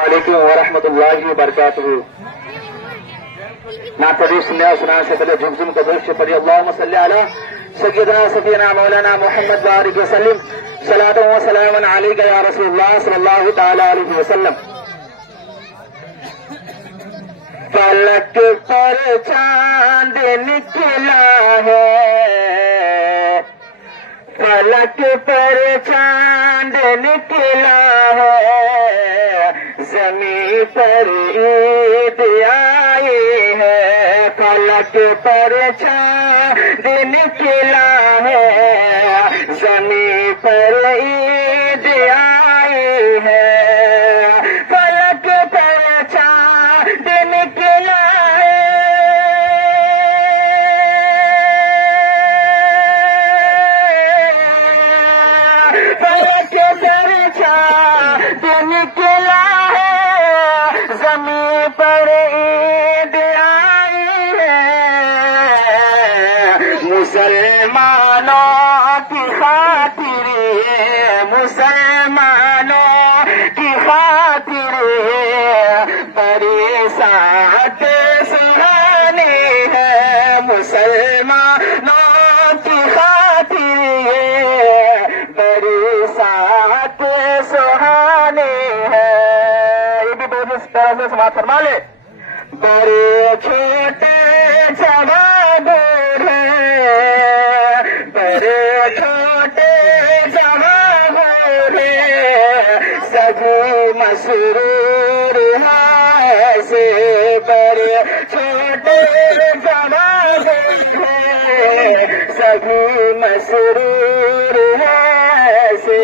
वालेकुम वरहमतुल्लाहि वबरकातुहू। ना प्रदीप सुनने और सुनाने से पहले झुमझुम कबूल से पढ़िए अल्लाहुम्मा सल्ली अला सय्यदना सफीना मौलाना मोहम्मद बारिक वसल्लम सलातु व सलामन अलैका या रसूलुल्लाह सल्लल्लाहु तआला अलैहि वसल्लम। फलक पर चांद निकला है, फलक पर चांद निकला है, ज़मीं पर ईद आई है। फलक पर चांद निकला है, ज़मीं पर ईद आई है। फलक पर चांद निकला है, फलक पर चांद निकला है, ज़मीं पर ईद आई है। मुसलमानों की खातिर, मुसलमानों की खातिर बड़ी साथ सुहानी है। मुसलमानों की खातिर बड़ी साथ सुहानी है। ये भी बहुत इस तरह से समाप्त फरमा ले। बड़े छोटे जवा बूढ़े, बड़े छोटे जवा बूढ़े, सभी मसरूर हैं से। बड़े छोटे जवा बूढ़े, सभी मसरूर हैं से।